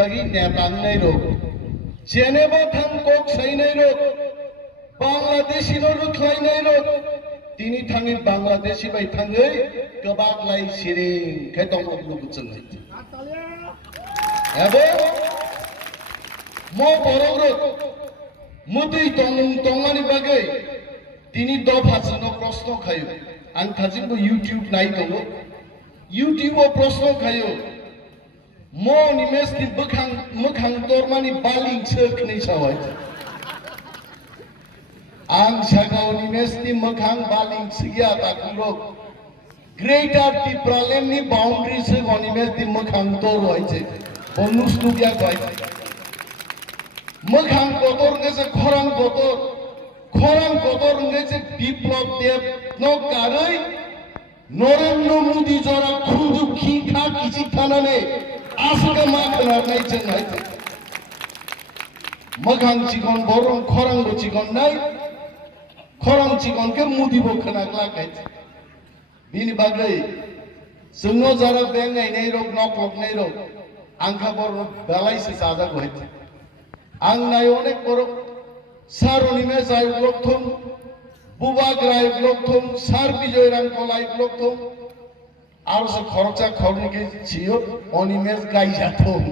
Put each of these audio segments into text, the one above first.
bagi netang nai ro Geneva tham kok sai nai ro Bangladeshi no ruklai nai ro tini thangi Bangladeshi bai thangai kebak lai siring kai tong lu buceng abo mo borong ro mutui tongmani bagai tini do bhajono proshno khayo ang thajingbo YouTube nai dongo YouTube o proshno khayo mo nimes ti mokhang tormani baling chekhnai sawai ang sagao nimes ti mokhang baling sigya takulok Greater Tipra ni boundary se nimes ti mokhang tor hoiche bonus lubya koi mokhang kotor ngese khorang kotor ngese biplop dev no karoi Narendra Modi jara khundu khikha kichi thanane asaka makna nai chen hai mokhang chikon borong khorang bo chikon nai khorang chikon ke Modi bo khana klakai bini bagai sungo jara bengai nei rok nok nei rok angkha bor belai se saja goit ang nai onek bor saroni me jai lokthom bubak rai lokthom sar bijoy rang kolai lokthom ar se khorcha khorni ke chiyo onimes gai jathom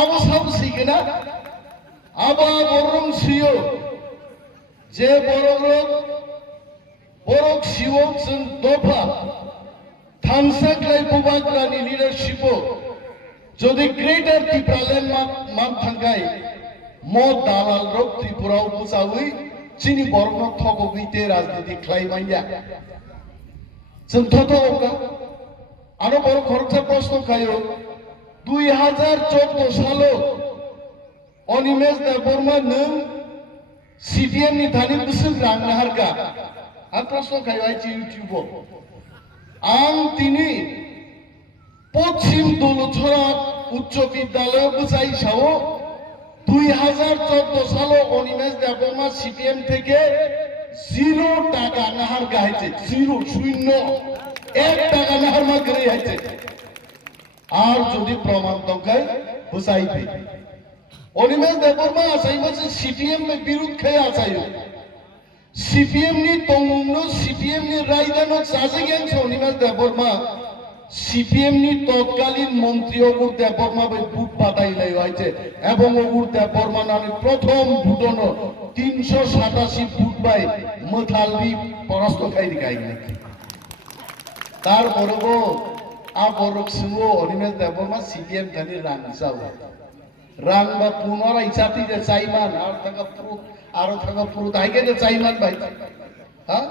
abo sab sikena aba borong siyo je borok siwo sun dopa thamsak lai bubak rani leadership যদি greater Tripuraland মান থাঙ্গাই ম দালাল রোগ ত্রিপুরাও বুঝাউই চিনি বর্ণ থগবিতে রাজনীতি খাইমাইয়া जों थथ'गा आरो बड़ खरचा प्रश्न खायो 2014 सालो अनिमेश देबबर्मा नों सीपीएम नि धानि बोसोर रांनो हारगा आं प्रश्न खायो आइछि इउटिउबआव आं दिनै पश्चिम दौलतछरा उच्च विद्यालय बुझाई साओ 2014 सालो अनिमेश देबबर्मा सीपीएम থেকে 0 টাকা নাহার গাইছে 0 শূন্য 1 টাকা নাহার মা করে আইছে আর যদি প্রমাণ দকাই বুঝাইবে অনিমেশ দেববর্মা আসাইবছে सीपीएम এর বিরুদ্ধে আসাইও सीपीएम नि तंगनो सीपीएम नि रायदानो सासे ग्यान अनिमेश देबबर्मा सीपीएम नि तत्कालीन मंत्री অগুর দেববর্মা বে বুট পাতাইলাই হইছে এবং অগুর দেববর্মা নামে প্রথম ভুটনো 387 ফুট বাই মথালবি পরাস্ত খাইরি গাইনি তার বড়ব আ বড়ক সুও অনিমেশ দেববর্মা सीपीएम খানি রাংসাও রাং বা পুনরায় ইচ্ছাতি যে চাইমান আর থাকা পুরো দাইকে যে চাইমান ভাই হ্যাঁ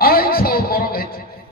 আই সাও বড় গাইছে